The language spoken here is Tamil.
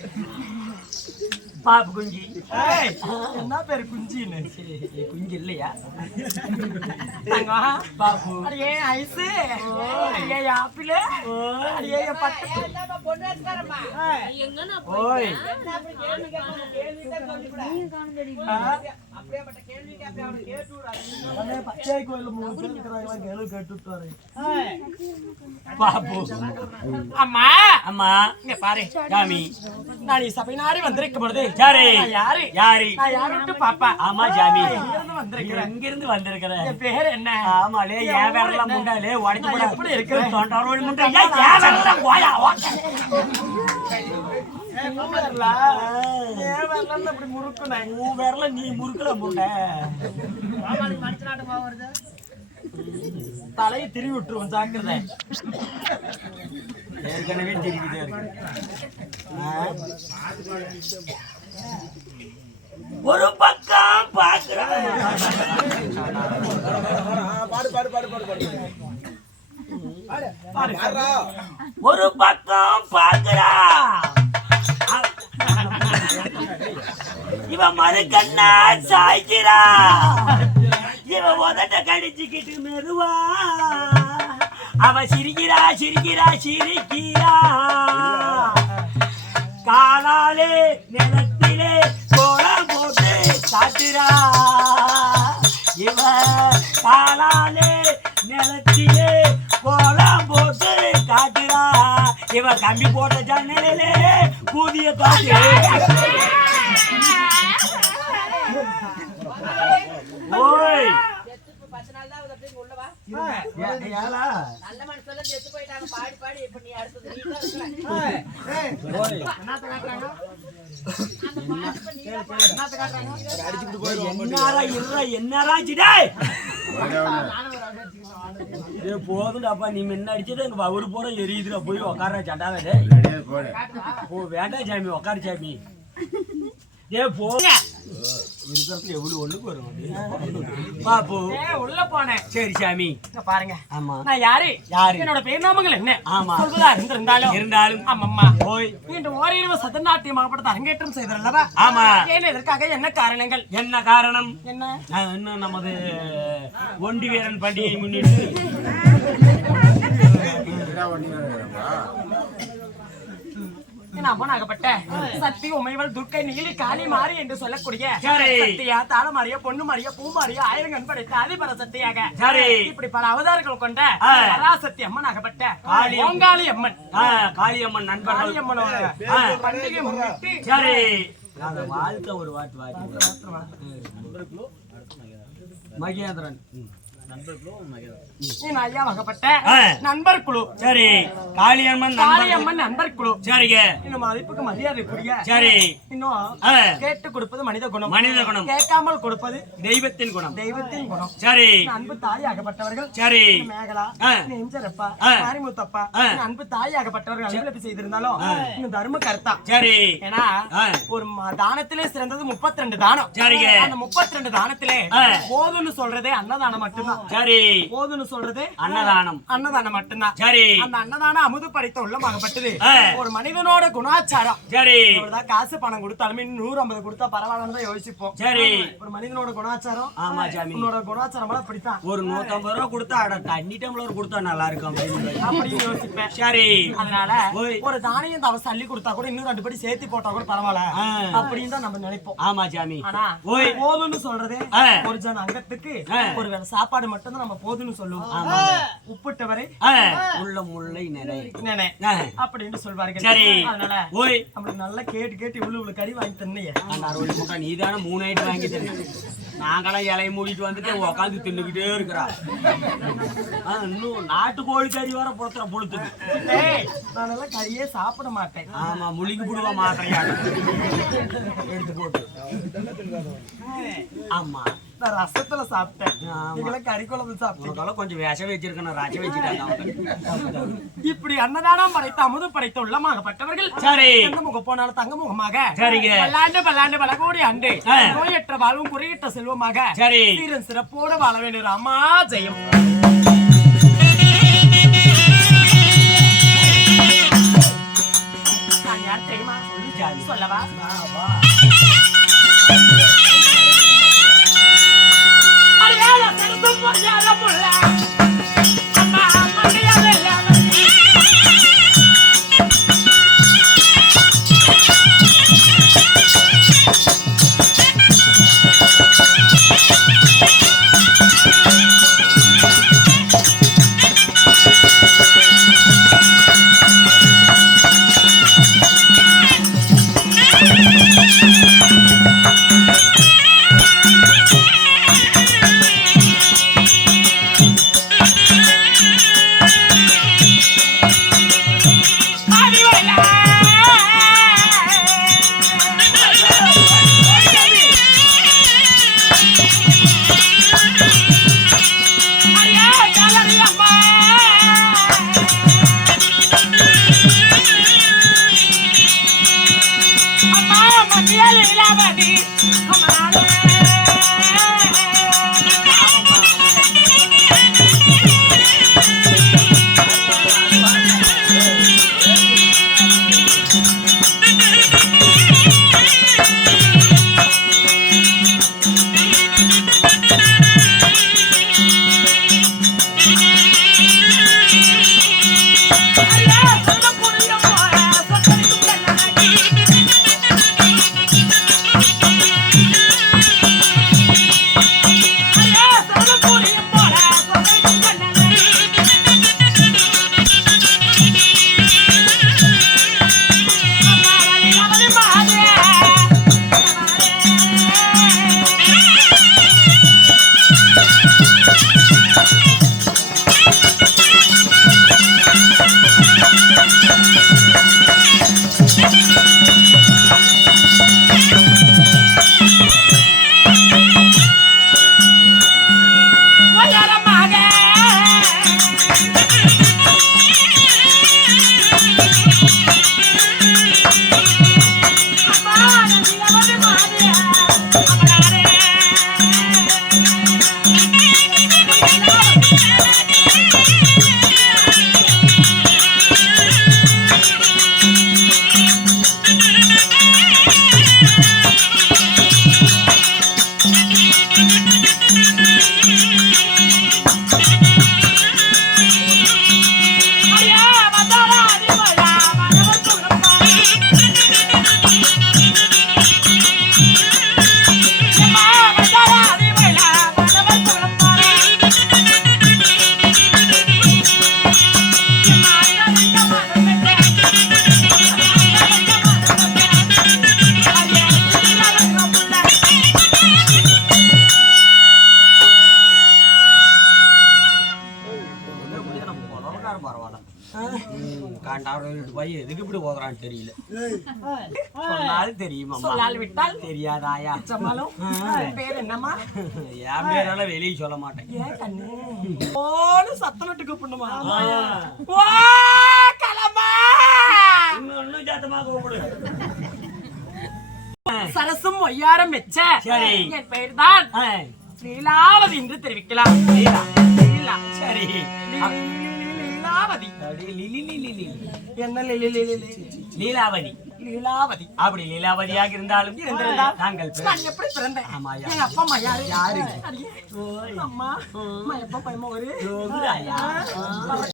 Thank you. பாப்பு குஞ்சு. என்ன பேரு குஞ்சின்னு? குஞ்சு இல்லையா? பாப்பு அடியே ஐஸு அடியே ஆப்பிள். அடியே பட்டு ஓய். பச்சை கோயில் மூணு பேர் இருக்கிறாங்களா கேளு கேட்டுட்டாரு பாப்பு அம்மா. அம்மா இங்க பாரு. சாமி நான் சபை நாடி வந்திருக்கும் பொழுது யாரு? யாரு? யாரு? நான் யாருட்டு பாப்பா? ஆமா வந்திருக்கிறேன் வந்திருக்கிற? என் பேர் என்ன? ஆமாலே ஏன் வேறலாம் முண்டாலே உடைச்சு நான் எப்படி முண்டா. ஏன் வேறலாம் போயா? ஓகே முறுக்குனேன் உன் விரல நீ முறுக்கல முண்டை. தலையை திருவி விட்டுருவோம் ஜாக்கிரதை. ஏற்கனவே தெரிவிதே இருக்கு ஆ? ஒரு பக்கம் பாக்குறேன் ஒரு பக்கம் பாக்குறா இவ மறுக்கண்ணா சாய்க்கிறா இவ உதட்ட கடிச்சுக்கிட்டு மெதுவா. அவ சிரிக்கிறா சிரிக்கிறா சிரிக்கிறா. காலாலே நிலத்திலே இவ கம்பி போட்ட ஜன்னலே கூதிய காட்டு ஓய் ஏலா. நல்ல மனுஷெல்லாம் செத்து போயிட்டாங்க. பாடி பாடி இப்ப நீ அடுத்தது நீ தான் போதும்டாப்பா நீ முன்ன அடிச்சது எங்க அவரு போற எரியுதுடா. போய் உக்கார போ வேண்டாம் சாமி உக்காரு சாமி ஏ போங்க. இருக்கிறதுல எவ்வளவு ஒண்ணுக்கு வரும் பாப்பு ஏ உள்ள போனேன் சரி சாமி. இங்க பாருங்க. ஆமா. நான் யாரு? யாரு? என்னோட பேர் நாமங்கள் என்ன? ஆமா. சொல்வதா இருந்திருந்தாலும் இருந்தாலும். ஆமாம்மா. ஓய் இன்று ஓரிரவு சத்தநாட்டியம் ஆகப்பட்ட அரங்கேற்றம் செய்தல்லவா ஆமா. ஏன் இதற்காக என்ன காரணங்கள்? என்ன காரணம்? என்ன? நான் இன்னும் நமது ஒண்டி வீரன் பண்டிகையை முன்னிட்டு. அம்மனாகப்பட்ட சக்தி உமைவள் துர்க்கை நீலி காளி மாறி என்று சொல்லக்கூடிய சரி. சக்தியா தாள மாறிய பொண்ணு மாறிய பூ மாறிய ஆயிரங்கன் படைத்த அதிபர சக்தியாக சரி. இப்படி பல அவதாரங்கள் கொண்ட. பராசக்தி அம்மனாகப்பட்ட காளி அம்மன். ஓங்காளி அம்மன் நண்பர்கள் காளியம்மனோட ஆ. பண்டிகை முன்னிட்டு சரி அந்த வாழ்க்கை ஒரு வாட்டு வாட்டி மகேந்திரன் ஆ. நண்பர் குழு. சரி. காளியம்மன் காளியம்மன் நண்பர் குழு. சரிங்க. இன்னும் மதிப்புக்கு மரியாதைக்குரிய சரி. இன்னும் கேட்டு கொடுப்பது மனித குணம். மனித குணம். கேட்காமல் கொடுப்பது தெய்வத்தின் குணம். தெய்வத்தின் குணம். சரி. அன்பு தாயாகப்பட்டவர்கள் சரி. மேகலா. நெஞ்சரப்பா. மாரிமுத்தப்பா அன்பு தாயாகப்பட்டவர்கள் அலுவலகம் செய்திருந்தாலும் இன்னும் தர்ம கர்த்தா? சரி. ஏன்னா. ஒரு தானத்திலே சிறந்தது 32 தானம். சரிங்க. அந்த 32 தானத்திலே ஆ. போதும்னு சொல்றதே அன்னதானம் மட்டும்தான். சரி போதும்னு சொல்றதே அன்னதானம். அன்னதானம் மட்டும்தான். சரி அந்த அன்னதானம் அமுது படைத்த உள்ளமாகப்பட்டது. ஒரு மனிதனோட குணாச்சாரம். சரி இவ்வளவுதான் காசு பணம் கொடுத்தாலுமே நூறு ஐம்பது கொடுத்தா பரவாயில்லன்னு தான் யோசிப்போம். சரி ஒரு மனிதனோட குணாச்சாரம். ஆமா சாமி உன்னோட குணாச்சாரம் எல்லாம் அப்படித்தான். ஒரு நூத்தம்பது ரூபா கொடுத்தா அட தண்ணி டம்ளர் கொடுத்தா நல்லா இருக்கும் அப்படின்னு யோசிப்பேன். சரி அதனால. ஒரு தானியம் தவசம் அள்ளி கொடுத்தா கூட இன்னும் ரெண்டு படி சேர்த்து போட்டா கூட பரவாயில்ல. அப்படின்னு தான் நம்ம நினைப்போம். ஆமா சாமி ஆனா. போதும்னு சொல்றதே. ஒரு ஜன அங்கத்துக்கு. ஒரு வேளை சாப்பாடு மட்டும் தான் நம்ம போதும்னு சொல்லுவோம். உப்புட்டவரை ஆ, உள்ள முல்லை நிறை. நினை அப்படின்னு சொல்வார்கள். சரி. அதனால ஓய். நம்மளுக்கு நல்லா கேட்டு கேட்டு இவ்வளவு இவ்வளவு கறி வாங்கி தண்ணிய அந்த அறுபது மூட்டை நீ தானே மூணு ஐட்டம் வாங்கி தரணும் நாங்களாம் இலையை மூடிட்டு வந்துட்டு உட்காந்து தின்னுக்கிட்டே இருக்கிறா. ஆ, இன்னும் நாட்டுக்கோழி கறி வர புறத்துற புழுத்துக்கு. நான் எல்லாம் கறியே சாப்பிட மாட்டேன். ஆமா முழுங்கி புடுவா மாத்திரையா? எடுத்து போட்டு. ஆமா. நான் ரசத்துல சாப்பிட்டேன். ஆமா. நீங்களே கறி குழம்பு சாப்பிட்டீங்க. உனக்கெல்லாம் கொஞ்சம் விஷம் வச்சிருக்கணும் ரசம் வச்சுட்டாங்க இப்படி அன்னதானம் படைத்த அமுது படைத்த உள்ளமாகப்பட்டவர்கள் சரி. எந்த முகம் போனாலும் தங்க முகமாக சரிங்க. பல்லாண்டு பல்லாண்டு பலகோடி அண்டு. நோயற்ற வாழ்வும் குறையற்ற செல்வமாக சரி. சீரன் சிறப்போடு வாழ வேண்டும். ராமா ஜெயம். நான் யார் தெரியுமா? சொல்லு சாமி சொல்லவா? பையன் எதுக்கு இப்படி ஓதுறான்னு தெரியல. சொன்னாலும் தெரியுமா சொல்லால் விட்டால் தெரியாதாயா? சம்மாலும் பேர் என்னம்மா? என் பேரெல்லாம் வெளியே சொல்ல மாட்டேன். ஓன்னு சத்தம் விட்டு கூப்பிடணுமா. ஓ கலமா! இன்னும் சத்தமா கூப்பிடு. சரசும் ஒய்யாரம் மெச்ச. சரி. என் பெயர்தான் ஆ, லீலாவதி என்று தெரிவிக்கலாம். சரி. லீலாவதி. என்ன லீலாவதி. லீலாவதி. அப்படி லீலாவதியாக இருந்தாலும் இருந்திருந்தால் நாங்கள் நான் எப்படி பிறந்தேன்? ஆமாய்யா. எங்க அப்பா அம்மா யாரு? யாரு? அம்மா. அம்மா எப்ப பயமா ஒரு.